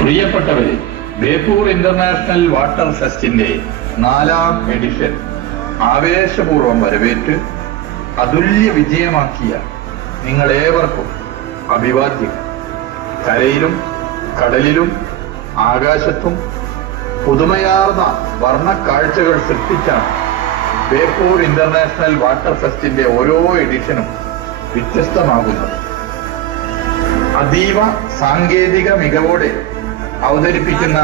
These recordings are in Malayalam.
പ്രിയപ്പെട്ടവരെ, ബേപ്പൂർ ഇന്റർനാഷണൽ വാട്ടർ ഫെസ്റ്റിന്റെ 4ാം എഡിഷൻ ആവേശപൂർവ്വം വരവേറ്റ് അതുല്യ വിജയമാക്കിയ നിങ്ങളേവർക്കും അഭിവാദ്യം. കരയിലും കടലിലും ആകാശത്തും പുതുമയാർന്ന വർണ്ണക്കാഴ്ചകൾ സൃഷ്ടിച്ചാണ് ബേപ്പൂർ ഇന്റർനാഷണൽ വാട്ടർ ഫെസ്റ്റിന്റെ ഓരോ എഡിഷനും വ്യത്യസ്തമാകുന്നത്. അതീവ സാങ്കേതിക മികവോടെ അവതരിപ്പിക്കുന്ന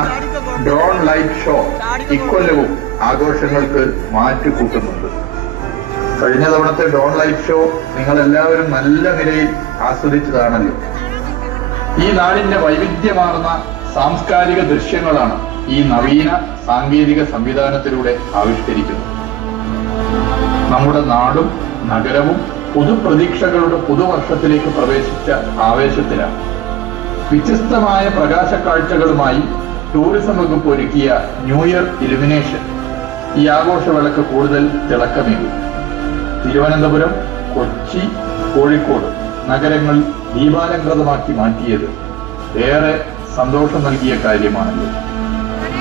ഡ്രോൺ ലൈറ്റ് ഷോ ഇക്കൊല്ലവും ആഘോഷങ്ങൾക്ക് മാറ്റുകൂട്ടുന്നുണ്ട്. കഴിഞ്ഞ തവണത്തെ ഡ്രോൺ ലൈറ്റ് ഷോ നിങ്ങൾ എല്ലാവരും നല്ല നിലയിൽ ആസ്വദിച്ചതാണല്ലോ. ഈ നാടിന്റെ വൈവിധ്യമാർന്ന സാംസ്കാരിക ദൃശ്യങ്ങളാണ് ഈ നവീന സാങ്കേതിക സംവിധാനത്തിലൂടെ ആവിഷ്കരിക്കുന്നത്. നമ്മുടെ നാടും നഗരവും പുതുപ്രതീക്ഷകളുടെ പുതുവർഷത്തിലേക്ക് പ്രവേശിച്ച ആവേശത്തിലാണ്. വ്യത്യസ്തമായ പ്രകാശ കാഴ്ചകളുമായി ടൂറിസം വകുപ്പ് ഒരുക്കിയ ന്യൂ ഇയർ ഇലുമിനേഷൻ ഈ ആഘോഷവേളക്ക് കൂടുതൽ തിളക്കമേകും. തിരുവനന്തപുരം, കൊച്ചി, കോഴിക്കോട് നഗരങ്ങൾ ദീപാലംകൃതമാക്കി മാറ്റിയത് ഏറെ സന്തോഷം നൽകിയ കാര്യമാണല്ലോ.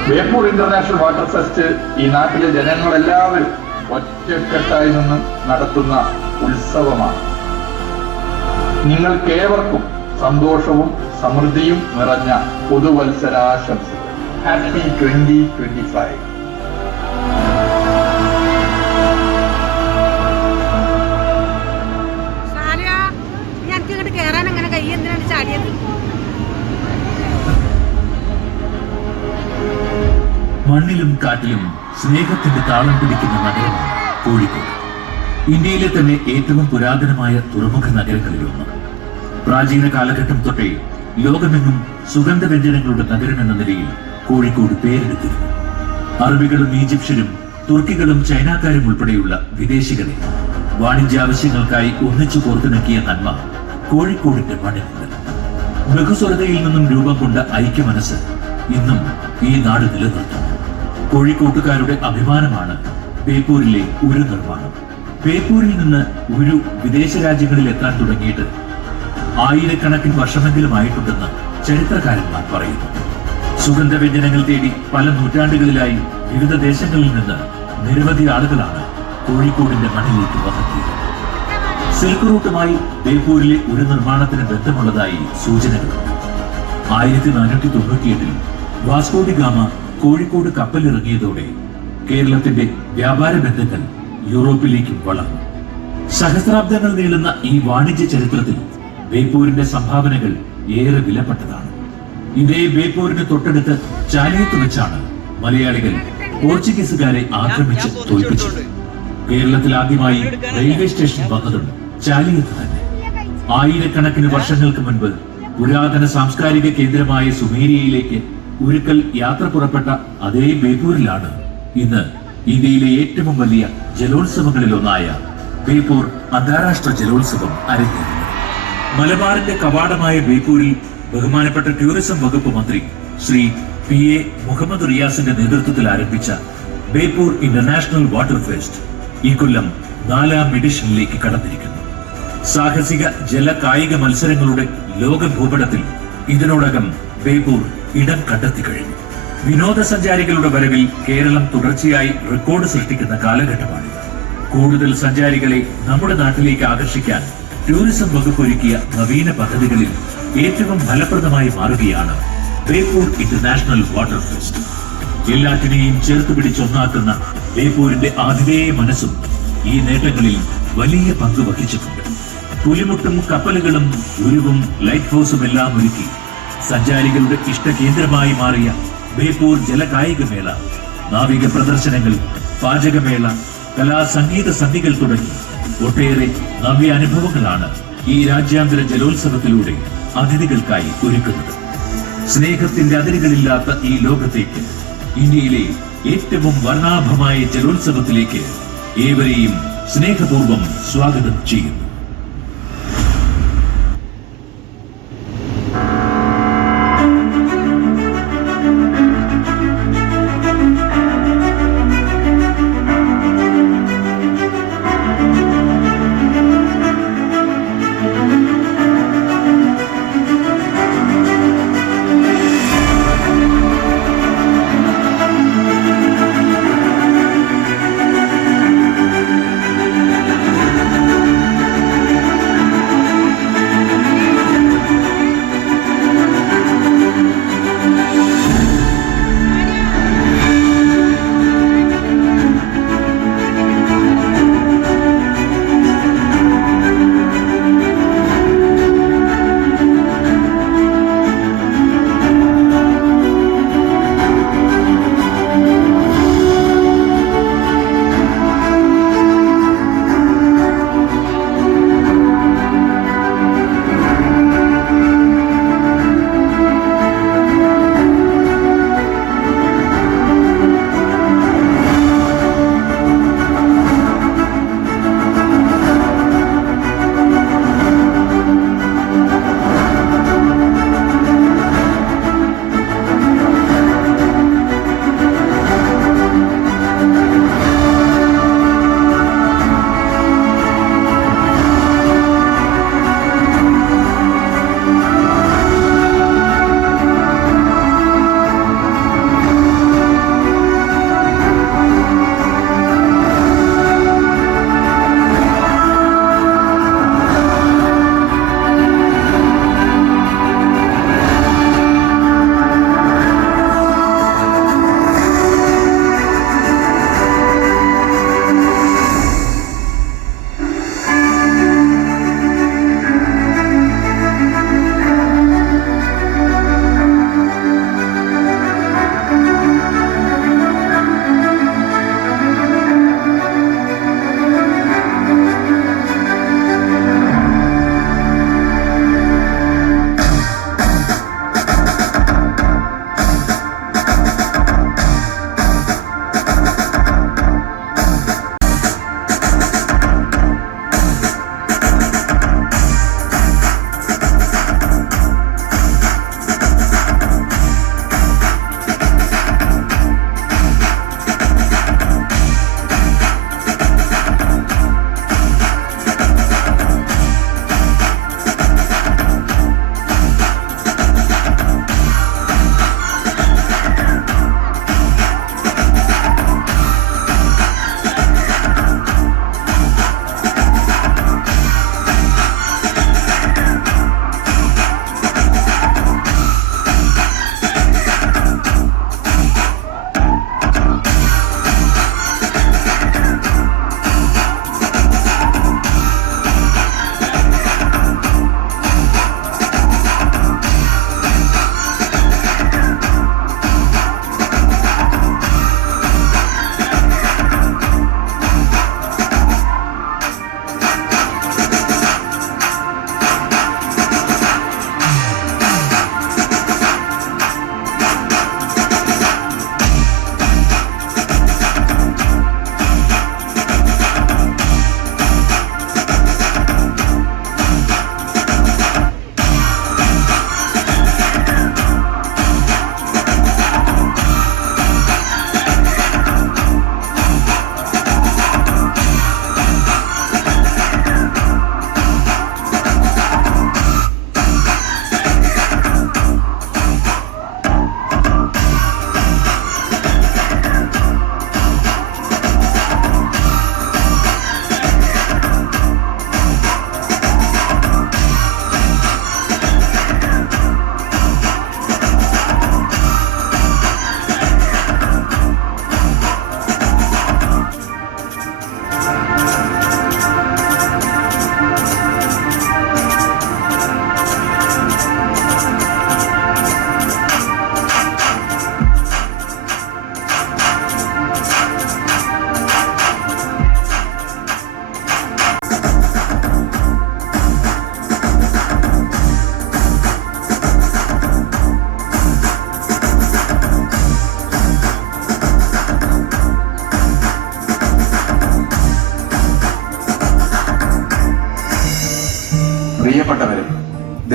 ബേപ്പൂർ ഇന്റർനാഷണൽ വാട്ടർ ഫെസ്റ്റ് ഈ നാട്ടിലെ ജനങ്ങളെല്ലാവരും ഒറ്റക്കെട്ടായി നിന്ന് നടത്തുന്ന ഉത്സവമാണ്. നിങ്ങൾക്കേവർക്കും സന്തോഷവും സമൃദ്ധിയും നിറഞ്ഞ പുതുവത്സരാശംസകൾ. ഹാപ്പി 2025. മണ്ണിലും കാറ്റിലും സ്നേഹത്തിന്റെ താളം പിടിക്കുന്ന നഗരമാണ് കോഴിക്കോട്. ഇന്ത്യയിലെ തന്നെ ഏറ്റവും പുരാതനമായ തുറമുഖ നഗരങ്ങളിലൊന്ന്. പ്രാചീന കാലഘട്ടം തൊട്ടേ ലോകമെങ്ങും സുഗന്ധവ്യഞ്ജനങ്ങളുടെ നഗരമെന്ന നിലയിൽ കോഴിക്കോട് പേരെടുത്തിരുന്നു. അറബികളും ഈജിപ്ഷ്യരും തുർക്കികളും ചൈനക്കാരും ഉൾപ്പെടെയുള്ള വിദേശികളെ വാണിജ്യാവശ്യങ്ങൾക്കായി ഒന്നിച്ചു കോർത്തിണക്കിയ നന്മ കോഴിക്കോടിന്റെ മണ്ണിലുണ്ട്. ബഹുസ്വരതയിൽ നിന്നും രൂപം കൊണ്ട ഐക്യമനസ് ഇന്നും ഈ നാട് നിലനിർത്തുന്നു. കോഴിക്കോട്ടുകാരുടെ അഭിമാനമാണ് ബേപ്പൂരിലെ ഉരു നിർമ്മാണം. ബേപ്പൂരിൽ നിന്ന് ഉരു വിദേശ രാജ്യങ്ങളിൽ എത്താൻ തുടങ്ങിയിട്ട് ആയിരക്കണക്കിന് വർഷമെങ്കിലും ആയിട്ടുണ്ടെന്ന് ചരിത്രകാരന്മാർ പറയുന്നു. സുഗന്ധവ്യഞ്ജനങ്ങൾ തേടി പല നൂറ്റാണ്ടുകളിലായി വിവിധ ദേശങ്ങളിൽ നിന്ന് നിരവധി ആളുകളാണ് കോഴിക്കോടിന്റെ മണ്ണിലേക്ക് വന്നെത്തിയത്. സിൽക്ക് റൂട്ടുമായി ബേപ്പൂരിലെ ഉരു നിർമ്മാണത്തിന് ബന്ധമുള്ളതായി സൂചനകളുണ്ട്. 1498 വാസ്കോ ഡി ഗാമ കോഴിക്കോട് കപ്പലിറങ്ങിയതോടെ കേരളത്തിന്റെ വ്യാപാര ബന്ധങ്ങൾ യൂറോപ്പിലേക്കും വളർന്നു. സഹസ്രാബ്ദങ്ങൾ നീളുന്ന ഈ വാണിജ്യ ചരിത്രത്തിൽ ബേപ്പൂരിന്റെ സംഭാവനകൾ ഏറെ വിലപ്പെട്ടതാണ്. ഇതേ ബേപ്പൂരിന് തൊട്ടടുത്ത് ചാലിയത്ത് വെച്ചാണ് മലയാളികൾ പോർച്ചുഗീസുകാരെ ആക്രമിച്ച് തോൽപ്പിച്ചത്. കേരളത്തിൽ ആദ്യമായി റെയിൽവേ സ്റ്റേഷൻ വന്നതും ചാലിയത്ത് തന്നെ. ആയിരക്കണക്കിന് വർഷങ്ങൾക്ക് മുൻപ് പുരാതന സാംസ്കാരിക കേന്ദ്രമായ സുമേരിയയിലേക്ക് ഉരുക്കൽ യാത്ര പുറപ്പെട്ട അതേ ബേപ്പൂരിലാണ് ഇന്ന് ഇന്ത്യയിലെ ഏറ്റവും വലിയ ജലോത്സവങ്ങളിലൊന്നായ ബേപ്പൂർ അന്താരാഷ്ട്ര ജലോത്സവം അരങ്ങേറുന്നത്. മലബാറിന്റെ കവാടമായ ബേപ്പൂരിൽ ബഹുമാനപ്പെട്ട ടൂറിസം വകുപ്പ് മന്ത്രി ശ്രീ PA മുഹമ്മദ് റിയാസിന്റെ നേതൃത്വത്തിൽ ആരംഭിച്ച ബേപ്പൂർ ഇന്റർനാഷണൽ വാട്ടർ ഫെസ്റ്റ് ഈ കൊല്ലം 4ാം എഡിഷനിലേക്ക് കടന്നിരിക്കുന്നു. സാഹസിക ജല കായിക മത്സരങ്ങളുടെ ലോക ഭൂപടത്തിൽ ഇതിനോടകം ബേപ്പൂർ ഇടം കണ്ടെത്തി കഴിഞ്ഞു. വിനോദസഞ്ചാരികളുടെ വരവിൽ കേരളം തുടർച്ചയായി റെക്കോർഡ് സൃഷ്ടിക്കുന്ന കാലഘട്ടമാണിത്. കൂടുതൽ സഞ്ചാരികളെ നമ്മുടെ നാട്ടിലേക്ക് ആകർഷിക്കാൻ ടൂറിസം വകുപ്പ് ഒരുക്കിയ നവീന പദ്ധതികളിൽ ഏറ്റവും ഫലപ്രദമായി മാറുകയാണ് ബേപ്പൂർ ഇന്റർനാഷണൽ വാട്ടർ ഫെസ്റ്റ്. എല്ലാറ്റിനെയും ചേർത്ത് പിടിച്ചൊന്നാക്കുന്ന ബേപ്പൂരിന്റെ ആതിഥേയ മനസ്സും ഈ നേട്ടങ്ങളിൽ വലിയ പങ്ക് വഹിച്ചിട്ടുണ്ട്. പുലിമുട്ടും കപ്പലുകളും ഉരുവും ലൈറ്റ് ഹൗസും എല്ലാം ഒരുക്കി സഞ്ചാരികളുടെ ഇഷ്ടകേന്ദ്രമായി മാറിയ ബേപ്പൂർ ജലകായികമേള, നാവിക പ്രദർശനങ്ങൾ, പാചകമേള, കലാസംഗീത സന്ധികൾ തുടങ്ങി ഒട്ടേറെ നവ്യ അനുഭവങ്ങളാണ് ഈ രാജ്യാന്തര ജലോത്സവത്തിലൂടെ അതിഥികൾക്കായി ഒരുക്കുന്നത്. സ്നേഹത്തിന്റെ അതിരുകളില്ലാത്ത ഈ ലോകത്തേക്ക്, ഇന്ത്യയിലെ ഏറ്റവും വർണ്ണാഭമായ ജലോത്സവത്തിലേക്ക് ഏവരെയും സ്നേഹപൂർവ്വം സ്വാഗതം ചെയ്യുന്നു.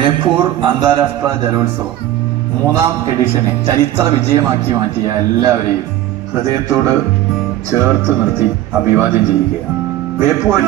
ബേപ്പൂർ അന്താരാഷ്ട്ര ജലോത്സവം 3ാം എഡിഷനെ ചരിത്ര വിജയമാക്കി മാറ്റിയ എല്ലാവരെയും ഹൃദയത്തോട് ചേർത്ത് നിർത്തി അഭിവാദ്യം ചെയ്യുകയാണ്. Beypore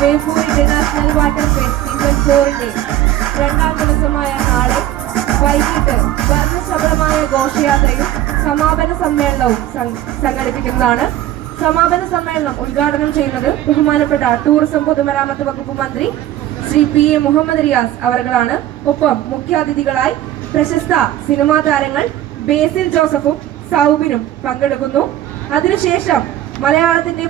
Beypore international water fest season 4ന്റെ 2ാം ദിവസമായ നാളെ വൈകിട്ട് വർണ്ണശബളമായ ഘോഷയാത്രയും സമാപന സമ്മേളനവും സംഘടിപ്പിക്കുന്നതാണ്. സമാപന സമ്മേളനം ഉദ്ഘാടനം ചെയ്യുന്നത് ബഹുമാനപ്പെട്ട ടൂറിസം പൊതുമരാമത്ത് വകുപ്പ് മന്ത്രി ശ്രീ PA മുഹമ്മദ് റിയാസ് അവർകളാണ്. ഒപ്പം മുഖ്യാതിഥികളായി പ്രശസ്ത സിനിമാ താരങ്ങൾ ബേസിൽ ജോസഫും സൗബിനും പങ്കെടുക്കുന്നു. അതിനുശേഷം മലയാളത്തിന്റെ